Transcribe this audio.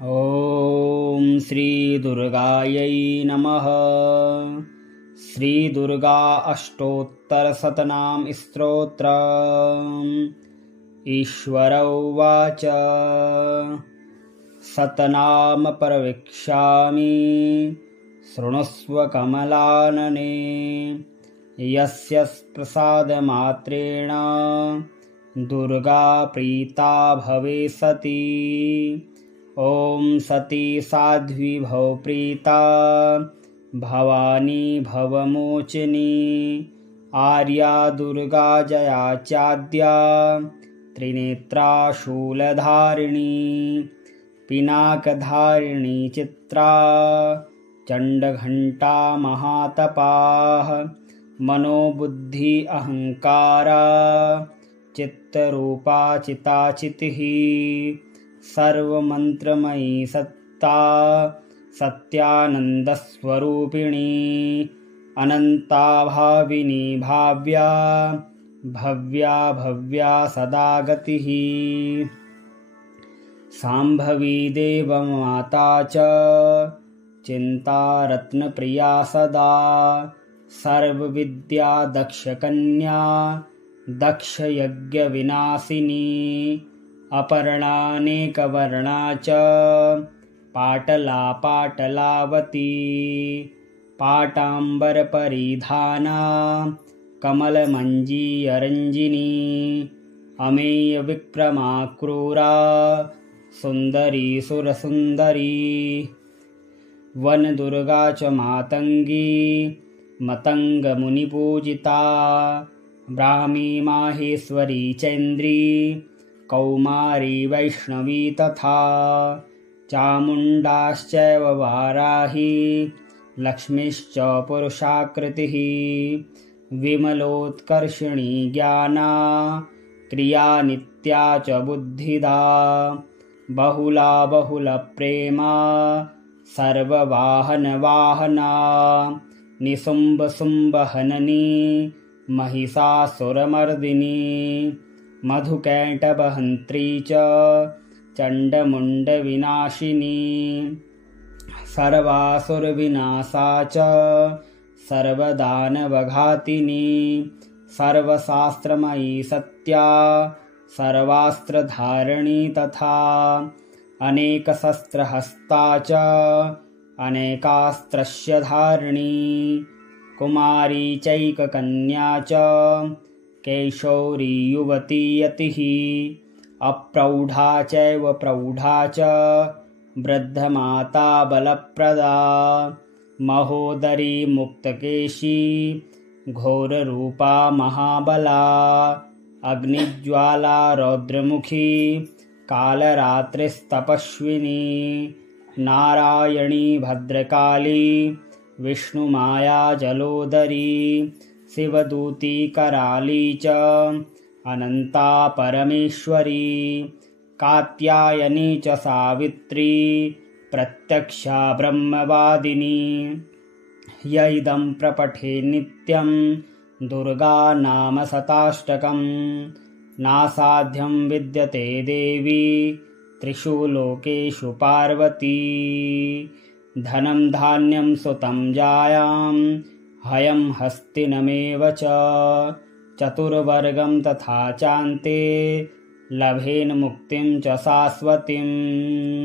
ॐ श्रीदुर्गायै नमः। श्रीदुर्गा अष्टोत्तरशतनाम स्तोत्रम्। ईश्वर उवाच शतनाम प्रवक्ष्यामि शृणुष्व कमलानने। यस्य प्रसादमात्रेण दुर्गा प्रीता भवेसति। ॐ सती साध्वी भवप्रीता भवानी भवमोचिनी। आर्या दुर्गा जया चाद्या त्रिनेत्रा शूलधारिणी। पिनाकधारिणी चित्रा चण्डघण्टा महातपाः। मनोबुद्धि अहङ्कारा चित्तरूपा चिताचितिः। सर्वमन्त्रमयी सत्ता सत्यानन्दस्वरूपिणी। अनन्ता भाविनी भाव्या भव्या भव्या सदा गतिः। शाम्भवी देवमाता च चिन्तारत्नप्रिया सदा। सर्वविद्या दक्षकन्या दक्षयज्ञविनाशिनी। अपर्णानेकवर्णा च पाटला पाटलावती। पाटाम्बरपरिधाना कमलमञ्जीरञ्जिनी। अमेयविक्रमा क्रूरा सुन्दरी सुरसुन्दरी। वनदुर्गा च मातङ्गी मतङ्गमुनिपूजिता। ब्राह्मी माहेश्वरी चैन्द्री कौमारी वैष्णवी तथा। चामुण्डाश्चैव वाराही लक्ष्मीश्च पुरुषाकृतिः। विमलोत्कर्षिणी ज्ञाना क्रिया नित्या च बुद्धिदा। बहुला बहुलप्रेमा सर्ववाहनवाहना। निशुम्भशुम्भहननी महिषासुरमर्दिनी। मधुकैटभहन्त्री च चण्डमुण्डविनाशिनी। सर्वासुरविनाशा च सर्वदानवघातिनी। सर्वशास्त्रमयी सत्या सर्वास्त्रधारिणी तथा। अनेकशस्त्रहस्ता च अनेकास्त्रस्य धारिणी। कुमारी चैककन्या च कैशोरी युवती यतिः। अप्रौढा चैव प्रौढा च वृद्धमाता बलप्रदा। महोदरी मुक्तकेशी घोररूपा महाबला। अग्निज्वाला रौद्रमुखी कालरात्रिस्तपस्विनी। नारायणी भद्रकाली विष्णुमाया जलोदरी। शिवदूती कराली च अनन्ता परमेश्वरी। कात्यायनी च सावित्री प्रत्यक्षा ब्रह्मवादिनी। य इदं प्रपठे नित्यं दुर्गा नाम शताष्टकम्। नासाध्यं विद्यते देवी त्रिषु लोकेषु पार्वती। धनं धान्यं सुतं जायां हयं हस्तिनमेव च। चतुर्वर्गं तथा चान्ते लभेन मुक्तिं च शाश्वतीम्।